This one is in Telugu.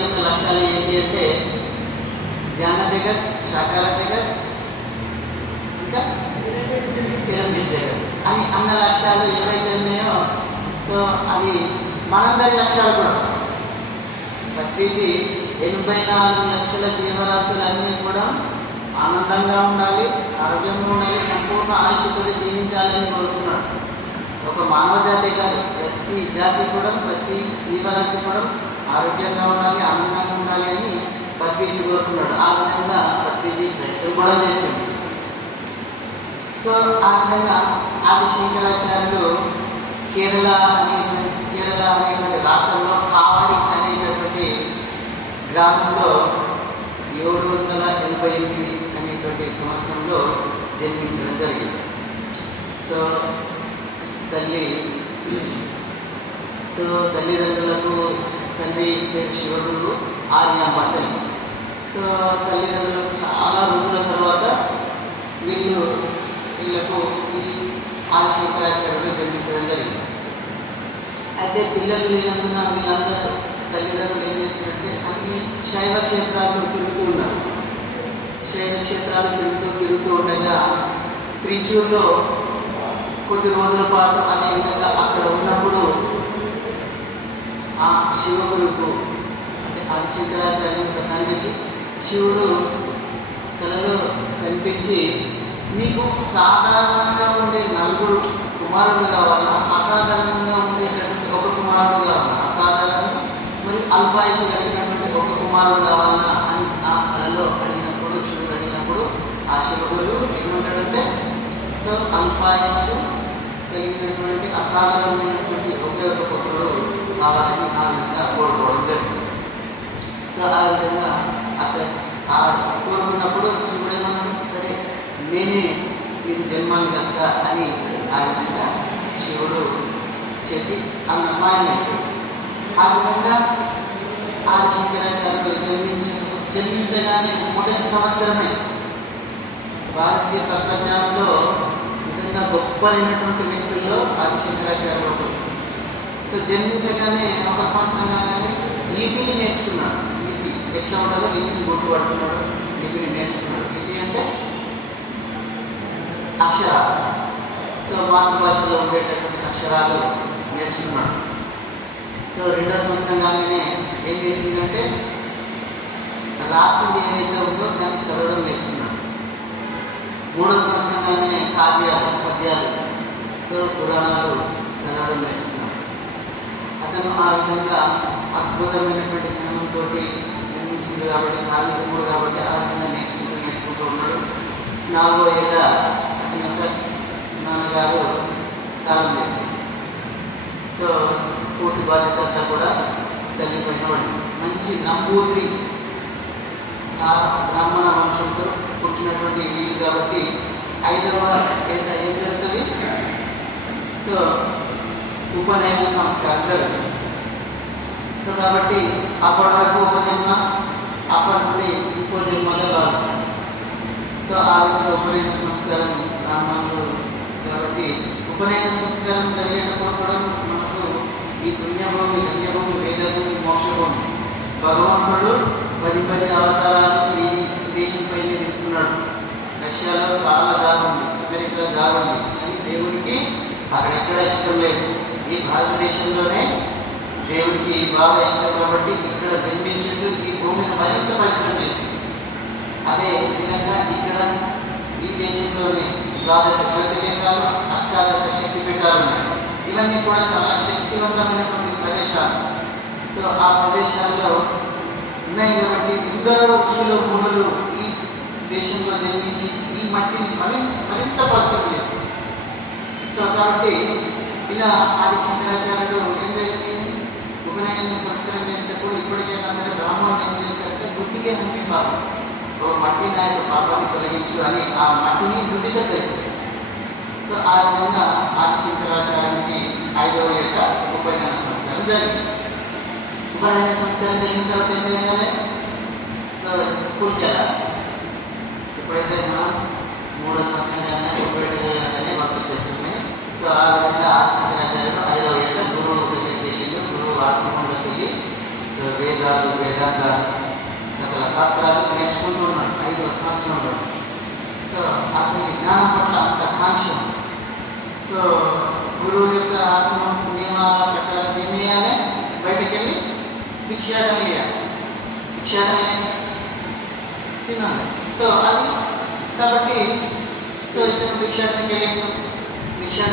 యొక్క లక్ష్యాలు ఏంటి అంటే జ్ఞాన జగత్, సాకార జగత్, ఇంకా పిరమిడ్ జగత్ అని అన్న లక్ష్యాలు ఏవైతే ఉన్నాయో సో అవి మనందరి లక్ష్యాలు కూడా. పత్రిజీ 84 లక్షల జీవరాశులన్నీ కూడా ఆనందంగా ఉండాలి, ఆరోగ్యంగా ఉండాలి, సంపూర్ణ ఆయుష్తో జీవించాలని కోరుకున్నాడు. సో ఒక మానవ జాతి కాదు, ప్రతి జాతి కూడా, ప్రతి జీవరాశి కూడా ఆరోగ్యంగా ఉండాలి, ఆనందంగా ఉండాలి అని పత్రిజీ కోరుకున్నాడు. ఆ విధంగా పత్రిజీ ప్రయత్నం కూడా చేసింది. సో ఆ విధంగా ఆది శంకరాచార్యులు కేరళ అనేటువంటి రాష్ట్రంలో కావడి అనేటటువంటి గ్రామంలో 788 అనేటువంటి సంవత్సరంలో జన్మించడం జరిగింది. సో తల్లిదండ్రులకు తండ్రి పేరు శివగురు, ఆర్యామ్మ తల్లి. సో తల్లిదండ్రులకు చాలా రోజుల తర్వాత వీళ్ళకు ఈ ఆది శంకరాచార్యుడు జన్మించడం జరిగింది. అయితే పిల్లలు లేనందున వీళ్ళందరూ తల్లిదండ్రులు ఏం చేస్తారంటే అన్ని శైవ క్షేత్రాల్లో తిరుగుతూ ఉన్నారు. శైవ క్షేత్రాలు తిరుగుతూ ఉండగా త్రిచూర్లో కొద్ది రోజుల పాటు అదేవిధంగా అక్కడ ఉన్నప్పుడు ఆ శివగురుకు అంటే ఆది శంకరాచార్యుని యొక్క తండ్రికి శివుడు కలలో కనిపించి నీకు సాధారణంగా ఉండే 4 కుమారుడు కావాలా, అసాధారణంగా ఉండేటటువంటి ఒక కుమారుడు కావాలా, అసాధారణంగా మరి అల్పాయుషు కలిగినటువంటి ఒక కుమారుడు కావాలా అని ఆ కళలో అడిగినప్పుడు శివుడు అడిగినప్పుడు ఆ శివగురుడు ఏమంటాడంటే సో అల్పాయుషు కలిగినటువంటి అసాధారణమైనటువంటి ఒకే ఒక పుత్రుడు కావాలని ఆ విధంగా కోరుకోవడం జరిగింది. సో ఆ విధంగా కోరుకున్నప్పుడు శివుడు ఏమన్నాడు, సరే నేనే నీకు జన్మాన్ని వస్తా అని ఆ విధంగా శివుడు చెప్పి మాయమైపోయాడు. ఆ విధంగా ఆది శంకరాచార్యుడు జన్మించగానే మొదటి సంవత్సరమే భారతీయ తత్వజ్ఞానంలో నిజంగా గొప్పలైనటువంటి వ్యక్తుల్లో ఆది శంకరాచార్యుడు ఒకరు. సో జన్మించగానే ఒక సంవత్సరం కాగానే లిపిని నేర్చుకున్నాడు. లిపి ఎట్లా ఉంటుందో లిపిని గుర్తుపట్టుకున్నాడు, లిపిని నేర్చుకున్నాడు. లిపి అంటే అక్షరాలు. సో మాతృభాషలో ఉండేటటువంటి అక్షరాలు నేర్చుకున్నాడు. సో 2వ సంవత్సరం కాగానే ఏం చేసిందంటే రాసింది ఏదైతే ఉందో దాన్ని చదవడం నేర్చుకున్నాడు. 3వ సంవత్సరం కాగానే కావ్యాలు, పద్యాలు, సో పురాణాలు చదవడం నేర్చుకున్నాడు. అతను ఆ విధంగా అద్భుతమైనటువంటి జ్ఞానంతో జన్మించింది కాబట్టి, కారణజన్ముడు కాబట్టి ఆ విధంగా నేర్చుకుంటూ ఉన్నాడు. 4వ ఏట అతని యొక్క నాన్నగారు కాలం వేసేసి సో పూర్తి బాధ్యత అంతా కూడా తల్లి పైన పడింది. మంచి నంబూద్రి బ్రాహ్మణ వంశంతో పుట్టినటువంటి వీలు కాబట్టి 5వ ఏట ఏం జరుగుతుంది, సో ఉపనయన సంస్కారం జరుగుతుంది. సో కాబట్టి అప్పటి వరకు ఒక జన్మ, అప్పటి నుండి ఇంకో జన్మగా భావిస్తాం. సో ఆ విధంగా ఉపనయన సంస్కారం బ్రాహ్మణులు కాబట్టి ఉపనయన సంస్కారం జరిగేటప్పుడు కూడా మనకు ఈ పుణ్యభూమి, ధన్యభూమి, వేదభూమి, మోక్షభూమి భగవంతుడు 10 అవతారాలు ఈ దేశంపైనే తీసుకున్నాడు. రష్యాలో చాలా జాగుంది, అమెరికాలో జాగుంది, కానీ దేవుడికి అక్కడెక్కడ ఇష్టం లేదు. ఈ భారతదేశంలోనే దేవుడికి బాగా ఇష్టం కాబట్టి ఇక్కడ జన్మించిండు, ఈ భూమిని మరింత పవిత్రం చేసింది. అదే విధంగా ఇక్కడ ఈ దేశంలోనే 12 జ్యోతిర్లింగాలు, 18 శక్తిపీఠాలు ఉన్నాయి. ఇవన్నీ కూడా చాలా శక్తివంతమైనటువంటి ప్రదేశాలు. సో ఆ ప్రదేశాల్లో ఉన్నాయి కాబట్టి ఎందరో ఋషులు, మునులు ఈ దేశంలో జన్మించి ఈ మట్టిని మరింత పవిత్రం చేసింది. సో కాబట్టి ఇలా ఆది శంకరాచార్యుడు ఏం జరిగింది, ఉపనయనం సంస్కారం చేసినప్పుడు ఇప్పటికైనా సరే బ్రాహ్మణులు ఏం చేస్తారంటే బుద్ధికే హంపి పాపం, ఓ మట్టి నాయకు పాపాన్ని తొలగించు అని ఆ మట్టిని బుద్ధిగా తెలిసింది. సో ఆ విధంగా ఆది శంకరాచార్యునికి 5వ ఏట ఉపనయన సంస్కారం జరిగింది. ఉపనయన సంస్కారం జరిగిన తర్వాత ఏం చేయాలి, సో స్కూల్కి వెళ్ళాలి. ఎప్పుడైతే మనం 3వ సంవత్సరం కానీ పంపించేస్తాం. కానీ సో ఆ విధంగా ఆది శంకరాచార్యుడు 5వ ఏట గురువు దగ్గరికి వెళ్ళిండు. గురువు ఆశ్రమంలోకి వెళ్ళి సో వేదాలు వేదాంత సకల శాస్త్రాలు నేర్చుకుంటూ ఉన్నాడు 5వ సంవత్సరంలో. సో అతనికి జ్ఞానం పట్ల అంత కాంక్ష. సో గురువు యొక్క ఆశ్రమం నియమాల ప్రకారం ఏం చేయాలి? బయటికి వెళ్ళి భిక్షాటన చేయాలి. భిక్షాటన చేసి తినాలి. సో అది కాబట్టి సో ఇతను భిక్షాటనకి వెళ్ళి భిక్షాటన